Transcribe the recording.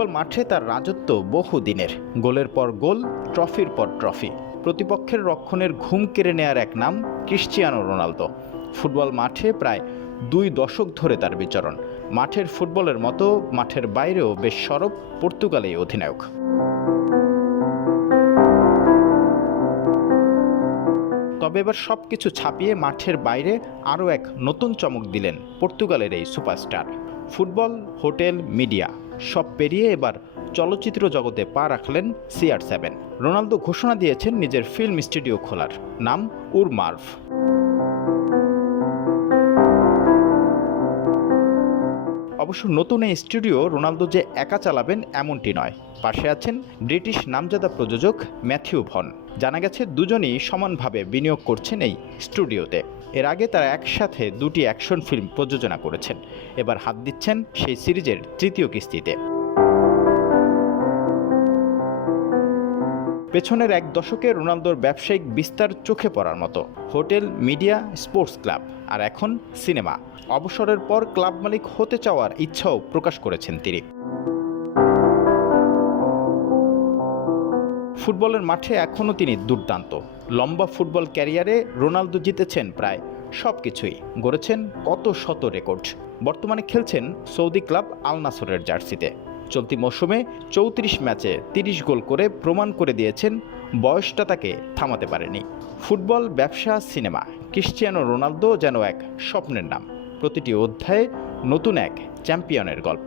Football মাঠে তার রাজত্ব বহুদিনের। গোলের পর গোল, ট্রফির পর ট্রফি, প্রতিপক্ষের রক্ষণের ঘুম কেড়ে নেয়ার এক নাম ক্রিশ্চিয়ানো রোনালদো। ফুটবল মাঠে প্রায় 2 দশক ধরে তার বিচরণ। মাঠের ফুটবলের মতো মাঠের বাইরেও বেশ সরব পর্তুগালেই অধিনায়ক। তবে এবার সবকিছু ছাপিয়ে মাঠের বাইরে আরও এক নতুন চমক দিলেন পর্তুগালের এই সুপারস্টার। ফুটবল, হোটেল, মিডিয়া সব পেরিয়ে এবার চলচ্চিত্র জগতে পা রাখলেন CR7। রোনালদো ঘোষণা দিয়েছেন নিজের ফিল্ম স্টুডিও খোলার, নাম উরমার্ভ। অবশ্য নতুন এই স্টুডিও রোনালদো যে একা চালাবেন এমনটি নয়, পাশে আছেন ব্রিটিশ নামজাদা প্রযোজক ম্যাথিউ ভন। জানা গেছে দুজনই সমানভাবে বিনিয়োগ করছেন এই স্টুডিওতে। এর আগে তারা একসাথে 2টি অ্যাকশন ফিল্ম প্রযোজনা করেছেন, এবার হাত দিচ্ছেন সেই সিরিজের 3য় কিস্তিতে। পেছনের 1 দশকে রোনালদোর ব্যবসায়িক বিস্তার চোখে পড়ার মতো। হোটেল, মিডিয়া, স্পোর্টস ক্লাব, আর এখন সিনেমা। অবসরের পর ক্লাব মালিক হতে চাওয়ার ইচ্ছাও প্রকাশ করেছেন তিনি। ফুটবলের মাঠে এখনও তিনি দুর্দান্ত। লম্বা ফুটবল ক্যারিয়ারে রোনালদো জিতেছেন প্রায় সব কিছুই, গড়েছেন কত শত রেকর্ড। বর্তমানে খেলছেন সৌদি ক্লাব আল নাসরের জার্সিতে। চলতি মৌসুমে 34 ম্যাচে 30 গোল করে প্রমাণ করে দিয়েছেন বয়সটা তাকে থামাতে পারেনি। ফুটবল, ব্যবসা, সিনেমা, ক্রিশ্চিয়ানো রোনালদো যেন এক স্বপ্নের নাম। প্রতিটি অধ্যায়ে নতুন এক চ্যাম্পিয়নের গল্প।